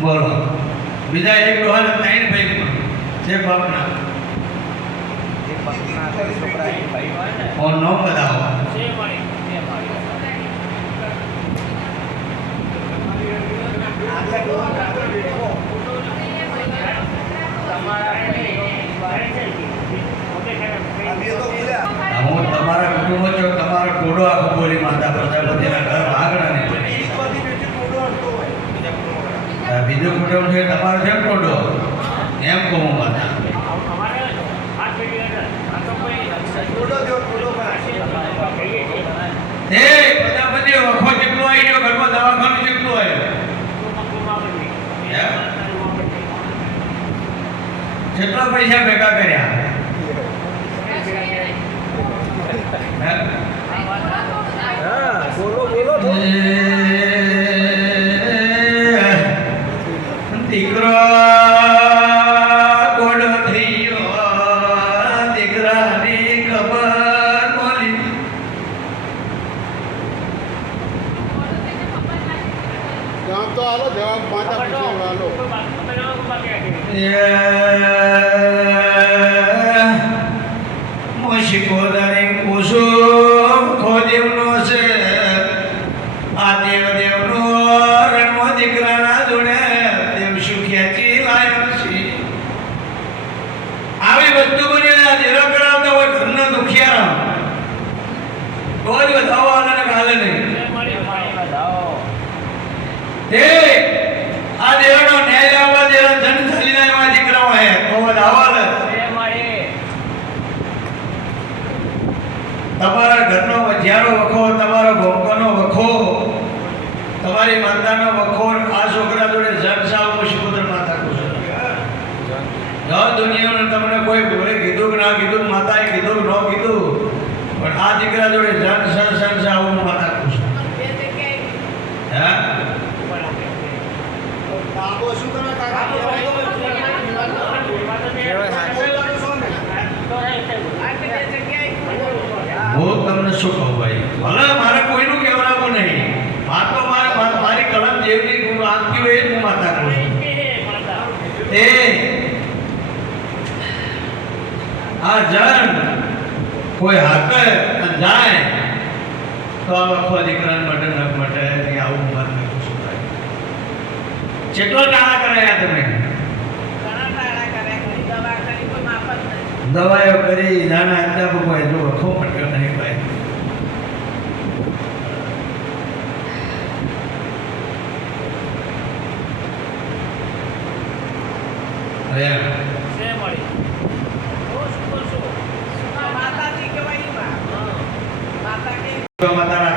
બોલો બીજા એક ડોહાના ત્રણ ભાઈ પણ છે બાપના और नो बताओ હું તમારા કુટુંબ છો તમારો ટોળો આખો બોલી માતા પ્રજાપતિના ઘર આગળ ને બીજું કુટુંબ છે તમારો છે ટોળો એમ કહું માતા એ પ્રજાપતિ વખો જેટલો આવી ગયો ઘરમાં દવાખાનું જેટલું આવ્યું કેટલા પૈસા ભેગા કર્યા દીકરો ગોળો થઈ ગયો દીકરાની ખબર બોલી તો આલો જવાબ માતા પૂછે આલો મોશિકોદરે કુસુમ ખોદેવનો છે આ દેવનો રણમો દીકરાના જોડે દેવ સુખ્યાથી લાયો છે આવી વસ્તુ બની દેરો કરાવતા હોય ઘરના દુખિયારા તો જ વધાવો અને કાલે નહીં એ આ દેવનો ન્યાય લાવવા દેરા ધન થલીના એવા દીકરાઓ હે તો વધાવો તમારા ઘરનો વજિયારો વખો તમારો ભોંકનો વખો તમારી માતાનો વખો આ છોકરા જોડે જનસાવ મુશિકોદર માતા કુશળ દુનિયાને તમને કોઈ ભૂલે કીધું કે ના કીધું માતાએ કીધું ન કીધું પણ આ દીકરા જોડે જનસાવ માતા કુશળ હા બાબો શું કરે કાકા હું તમને શું કહું ભાઈ ભલે મારે કોઈનું કહેવાનું નહીં તો મારી કલમ જેવની ગુરુ આપતી હોય હું માતા કહું એ આ જન કોઈ હાકે જાય તો આ આખો દીકરાને માટે નખ માટે આવું મત નહીં શું થાય કેટલો ટાણા કરાયા તમે દવાઓ કરી નાના અધ્યાપકો હોય જો વખો પડ્યો નહીં ભાઈ માતાના